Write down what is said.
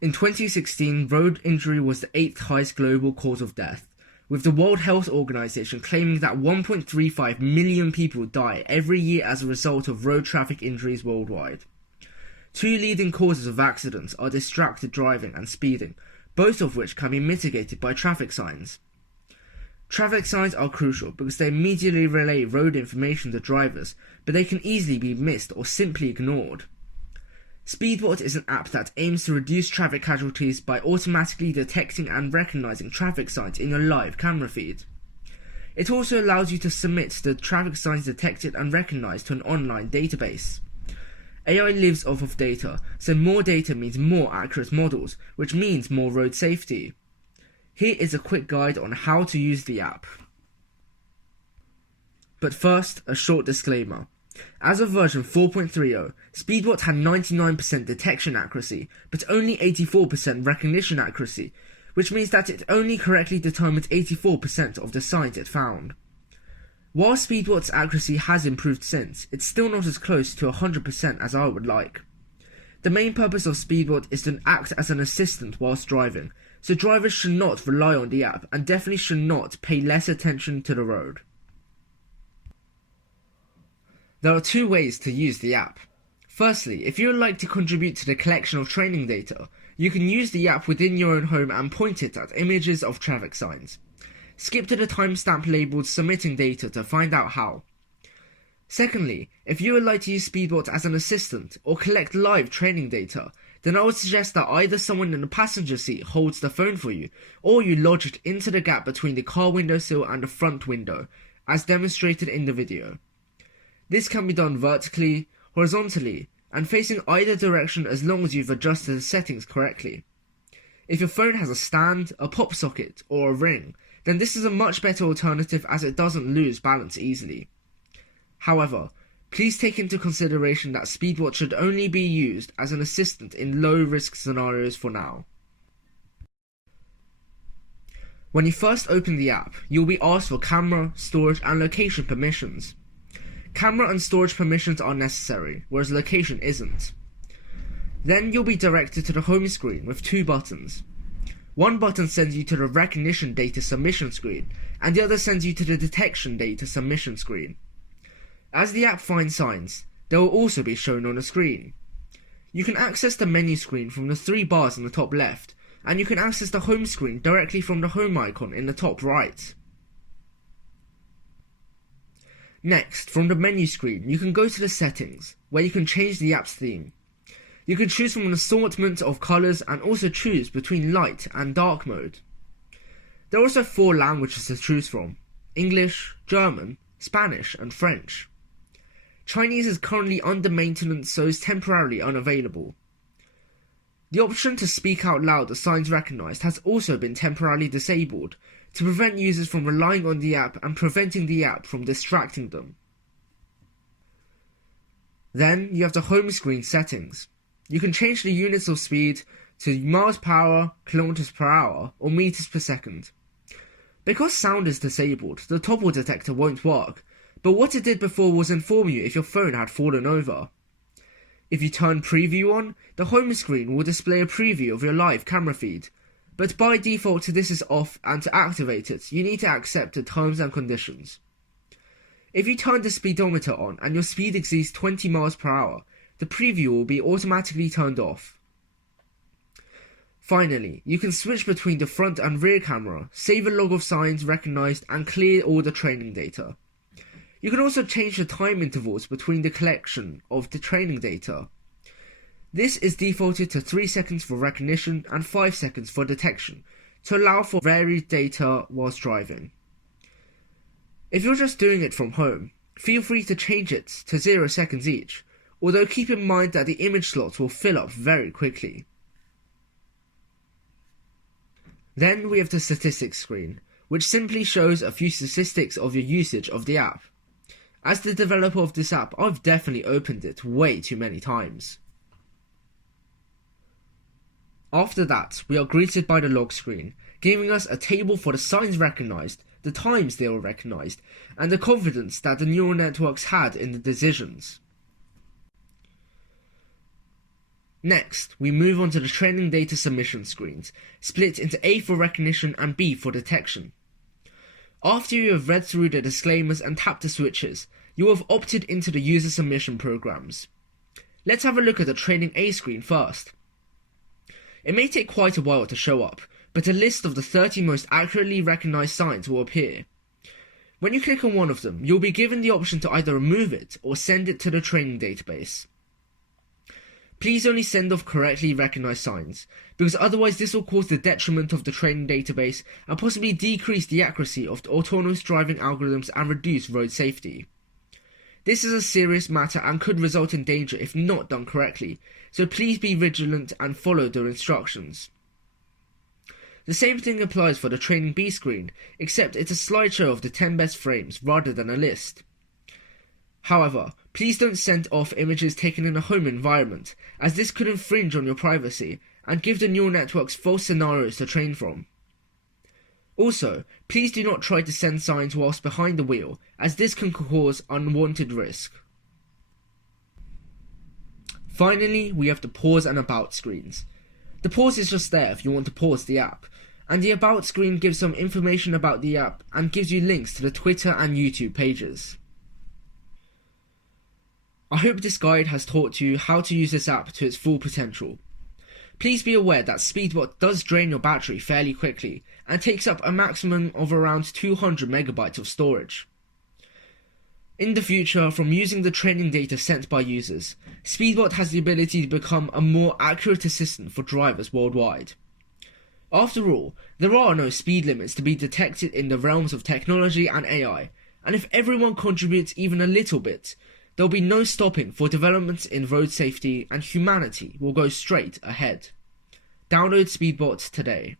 In 2016, road injury was the 8th highest global cause of death, with the World Health Organization claiming that 1.35 million people die every year as a result of road traffic injuries worldwide. Two leading causes of accidents are distracted driving and speeding, both of which can be mitigated by traffic signs. Traffic signs are crucial because they immediately relay road information to drivers, but they can easily be missed or simply ignored. Speedbot is an app that aims to reduce traffic casualties by automatically detecting and recognizing traffic signs in your live camera feed. It also allows you to submit the traffic signs detected and recognized to an online database. AI lives off of data, so more data means more accurate models, which means more road safety. Here is a quick guide on how to use the app. But first, a short disclaimer. As of version 4.30, Speedbot had 99% detection accuracy, but only 84% recognition accuracy, which means that it only correctly determined 84% of the signs it found. While Speedbot's accuracy has improved since, it's still not as close to 100% as I would like. The main purpose of Speedbot is to act as an assistant whilst driving, so drivers should not rely on the app and definitely should not pay less attention to the road. There are two ways to use the app. Firstly, if you would like to contribute to the collection of training data, you can use the app within your own home and point it at images of traffic signs. Skip to the timestamp labeled submitting data to find out how. Secondly, if you would like to use Speedbot as an assistant or collect live training data, then I would suggest that either someone in the passenger seat holds the phone for you, or you lodge it into the gap between the car windowsill and the front window, as demonstrated in the video. This can be done vertically, horizontally, and facing either direction as long as you've adjusted the settings correctly. If your phone has a stand, a pop socket, or a ring, then this is a much better alternative as it doesn't lose balance easily. However, please take into consideration that Speedbot should only be used as an assistant in low-risk scenarios for now. When you first open the app, you will be asked for camera, storage, and location permissions. Camera and storage permissions are necessary, whereas location isn't. Then you'll be directed to the home screen with two buttons. One button sends you to the recognition data submission screen, and the other sends you to the detection data submission screen. As the app finds signs, they will also be shown on the screen. You can access the menu screen from the three bars in the top left, and you can access the home screen directly from the home icon in the top right. Next, from the menu screen, you can go to the settings, where you can change the app's theme. You can choose from an assortment of colours and also choose between light and dark mode. There are also 4 languages to choose from: English, German, Spanish and French. Chinese is currently under maintenance, so is temporarily unavailable. The option to speak out loud the signs recognised has also been temporarily disabled, to prevent users from relying on the app and preventing the app from distracting them. Then you have the home screen settings. You can change the units of speed to miles per hour, kilometers per hour, or meters per second. Because sound is disabled, the topple detector won't work, but what it did before was inform you if your phone had fallen over. If you turn preview on, the home screen will display a preview of your live camera feed, but by default this is off, and to activate it, you need to accept the terms and conditions. If you turn the speedometer on and your speed exceeds 20 miles per hour, the preview will be automatically turned off. Finally, you can switch between the front and rear camera, save a log of signs recognised, and clear all the training data. You can also change the time intervals between the collection of the training data. This is defaulted to 3 seconds for recognition and 5 seconds for detection, to allow for varied data whilst driving. If you're just doing it from home, feel free to change it to 0 seconds each, although keep in mind that the image slots will fill up very quickly. Then we have the statistics screen, which simply shows a few statistics of your usage of the app. As the developer of this app, I've definitely opened it way too many times. After that, we are greeted by the log screen, giving us a table for the signs recognised, the times they were recognised, and the confidence that the neural networks had in the decisions. Next, we move on to the training data submission screens, split into A for recognition and B for detection. After you have read through the disclaimers and tapped the switches, you will have opted into the user submission programs. Let's have a look at the Training A screen first. It may take quite a while to show up, but a list of the 30 most accurately recognized signs will appear. When you click on one of them, you'll be given the option to either remove it or send it to the training database. Please only send off correctly recognized signs, because otherwise this will cause the detriment of the training database and possibly decrease the accuracy of the autonomous driving algorithms and reduce road safety. This is a serious matter and could result in danger if not done correctly, so please be vigilant and follow the instructions. The same thing applies for the Training B screen, except it's a slideshow of the 10 best frames rather than a list. However, please don't send off images taken in a home environment, as this could infringe on your privacy and give the neural networks false scenarios to train from. Also, please do not try to send signs whilst behind the wheel, as this can cause unwanted risk. Finally, we have the pause and about screens. The pause is just there if you want to pause the app, and the about screen gives some information about the app and gives you links to the Twitter and YouTube pages. I hope this guide has taught you how to use this app to its full potential. Please be aware that Speedbot does drain your battery fairly quickly and takes up a maximum of around 200 megabytes of storage. In the future, from using the training data sent by users, Speedbot has the ability to become a more accurate assistant for drivers worldwide. After all, there are no speed limits to be detected in the realms of technology and AI, and if everyone contributes even a little bit, there'll be no stopping for developments in road safety, and humanity will go straight ahead. Download Speedbot today.